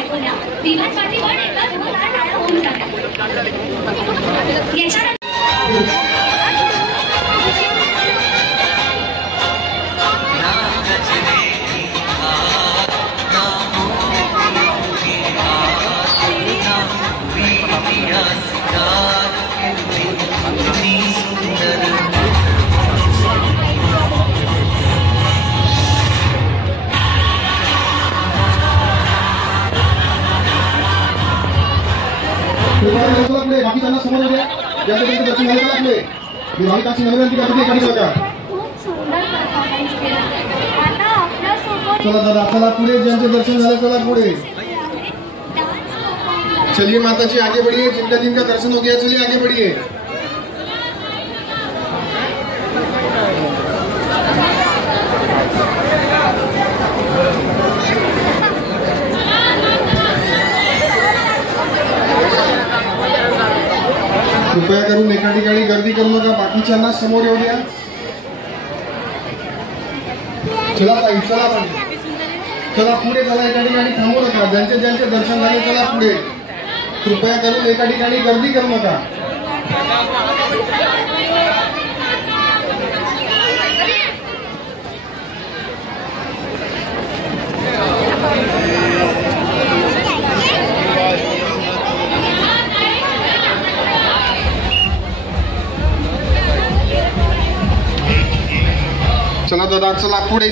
ऐकूया. दिवासाठी पण एकदा जोरदार टाळ्या होऊन जातात. याच्यानंतर बाकी त्यांना समोर द्या. ज्याचं त्यांचं दर्शन झालं तर आपले भाविकांची नम्रविनंती करते एखादी बघा. खूप सुंदर परफॉर्मन्स केला. आता आपल्या सोबत चला दादा चला पुढे. ज्यांचं दर्शन झालं चला पुढे. चलिए माता जी आगे बढ़िए. जिनका दर्शन हो गया चलिए आगे बढ़िए. कृपया करून एका ठिकाणी गर्दी करू नका. बाकीच्यांना समोर येऊ द्या. चला ताई चला ताई चला पुढे. चला एका ठिकाणी थांबू नका. ज्यांचे दर्शन झाले चला पुढे. कृपया करून एका ठिकाणी गर्दी करू नका. चला दादा चला पुढे.